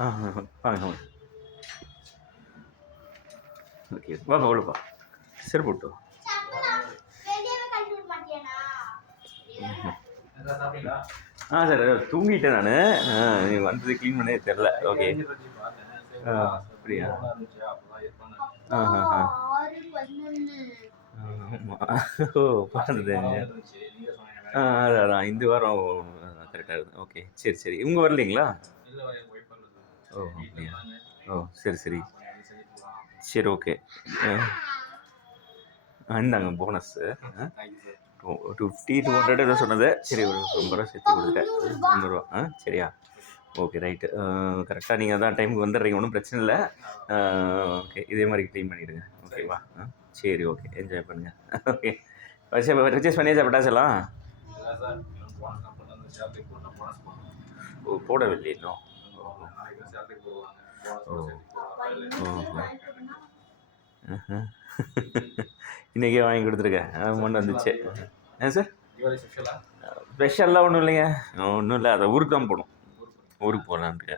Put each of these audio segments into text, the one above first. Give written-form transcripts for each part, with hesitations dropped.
வாங்க வாங்க. ஓகே வாப்பா உள்ளப்பா. செருப்பு விட்டு வா. சார் தூங்கிட்டேன் நான். நீ வந்தது க்ளீன் பண்ணே தெரில. ஓகே. அப்படியா? ஓ பார்த்துட்டேங்க. அதான் இந்த வாரம் கரெக்டாக இருக்குது. ஓகே சரி சரி. இவங்க வரலைங்களா? ஓ அப்படியா? ஓ சரி சரி சரி. ஓகே. இந்தாங்க போனஸ்ஸு. 250 200 ஏதோ சொன்னது. சரி ஒரு 50 ரூபா சேர்த்து கொடுத்துட்டேன். 300 சரியா? Okay right. கரெக்டாக நீங்கள் தான் டைமுக்கு வந்துடுறீங்க, ஒன்றும் பிரச்சனை இல்லை. ஓகே இதே மாதிரி க்ளீன் பண்ணிவிடுங்க. ஓகேவா? சரி ஓகே என்ஜாய் பண்ணுங்கள். ஓகே பர்ச்சேஸ் பண்ணியாச்சா பட்டாசெல்லாம்? ஓ போடவில்லை இன்னும். இன்றைக்கே வாங்கி கொடுத்துருக்கேன். அமௌண்ட் வந்துச்சு. சார் ஸ்பெஷல்லாம் ஒன்றும் இல்லைங்க. ஒன்றும் இல்லை, அதை ஊருக்கு தான் போகணும். ஊருக்கு போகலான்ட்டு.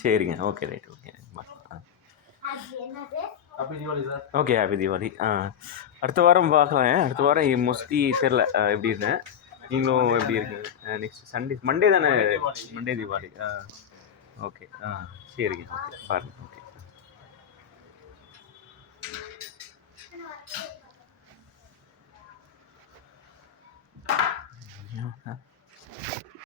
சரிங்க. Okay right. Okay okay happy Deepavali. அடுத்த வாரம் பார்க்கலாம். அடுத்த வாரம் மோஸ்ட்லி தெரில எப்படின்னு. நீங்களும் எப்படி இருக்கு? நெக்ஸ்ட் சண்டே மண்டே தானே? மண்டே தீபாவளி. ஓகே சரிங்க. ஓகே பாருங்கள். ஓகே